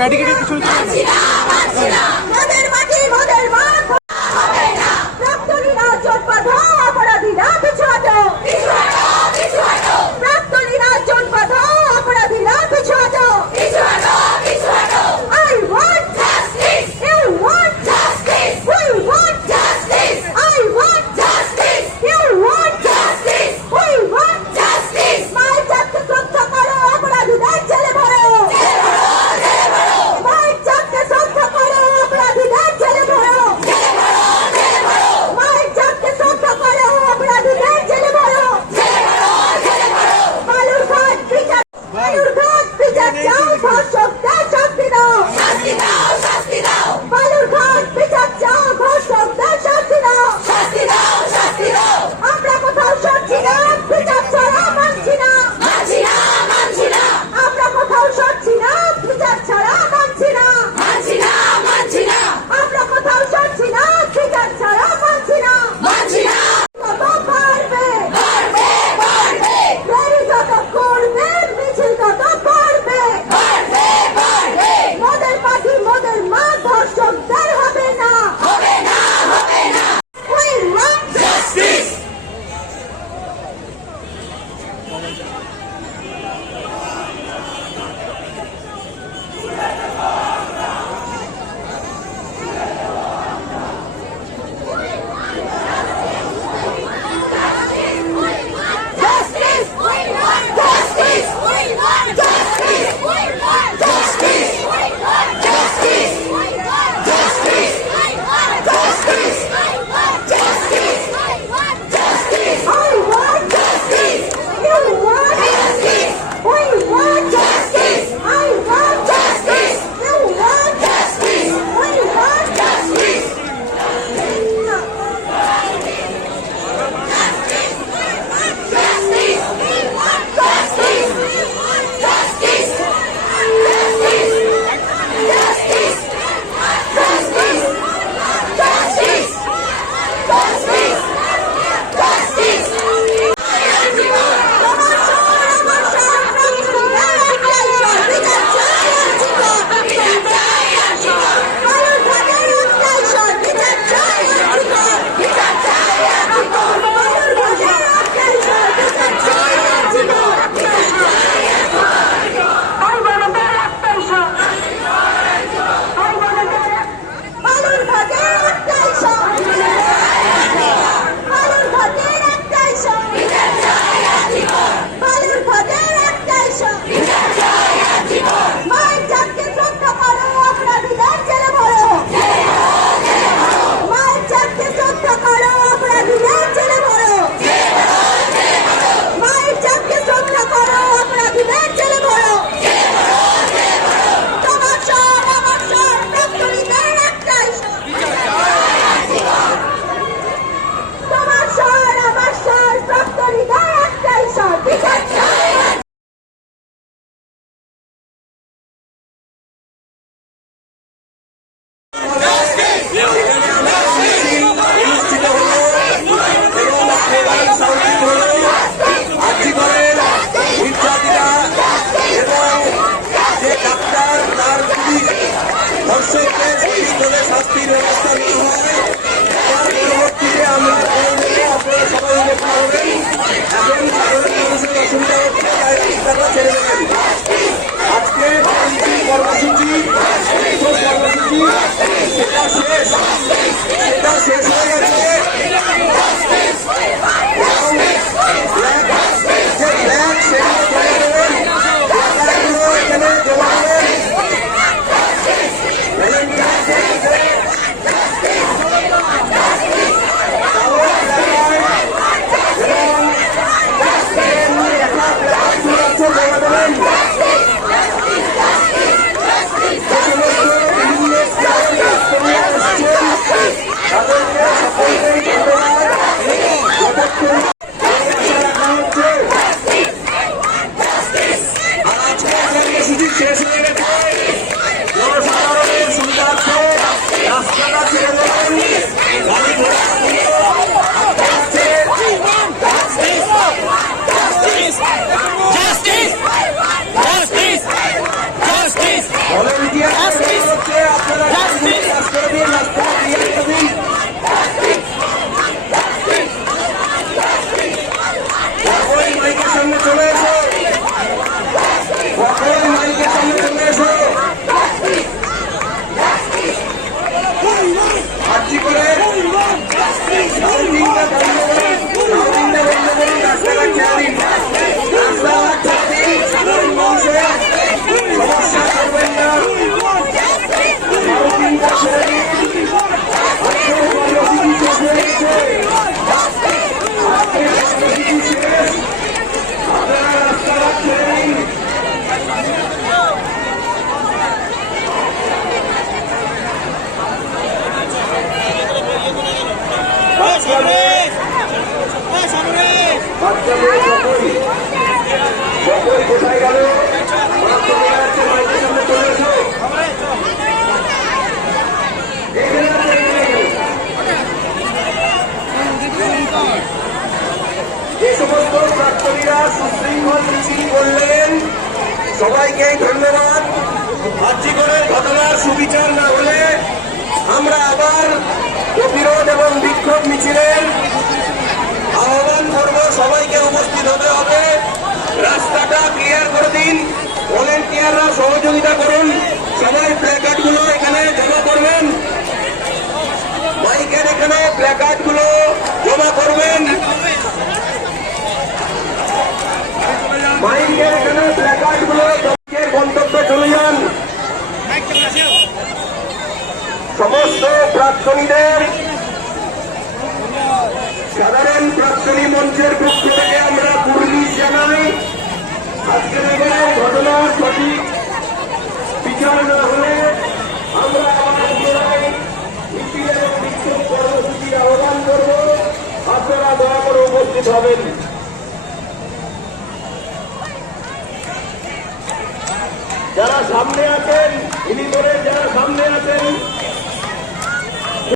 ব্যারিকেডের পিছনে তাদেরকে সামনে চলে এসো, সকল মাইকের সামনে চলে এসো। আর্জি করে রাস্তাঘাট ছেড়ে দিন, রাস্তাঘাট ছেড়ে দিন, সাধারণ মানুষের সমস্যা করবেন না। ছেড়ে দিন, কোথায় গেল? যে সমস্ত প্রাক্তনীরা সুশৃঙ্খল মিছিল করলেন সবাইকে ধন্যবাদ। আর্জিকরের ঘটনার সুবিচার না হলে আমরা আবার প্রতিরোধ এবং বিক্ষোভ মিছিলের আহ্বান করব। সবাইকে উপস্থিত হতে হবে, রাস্তাটা ক্লিয়ার করে দিন, ভলেন্টিয়াররা সহযোগিতা করুন। সবাই প্ল্যাকার্ডগুলো এখানে জমা করবেন, মাইকের এখানে প্ল্যাকার্ডগুলো জমা করবেন, মাইকের এখানে প্ল্যাকার্ডগুলো গন্তব্যে চলে যান। সমস্ত প্রাক্তনীদের সাধারণ প্রাক্তনী মঞ্চের পক্ষ থেকে আমরা কুর্নিশ জানাই। আজকের এবার ঘটনার সঠিক বিচার না হলে আমরা আমার জেলায় মিছিল এবং বিক্ষোভ কর্মসূচির আহ্বান করব। আপনারা দয়া করে উপস্থিত হবেন। যারা সামনে আছেন, ইনি করে যারা সামনে আছেন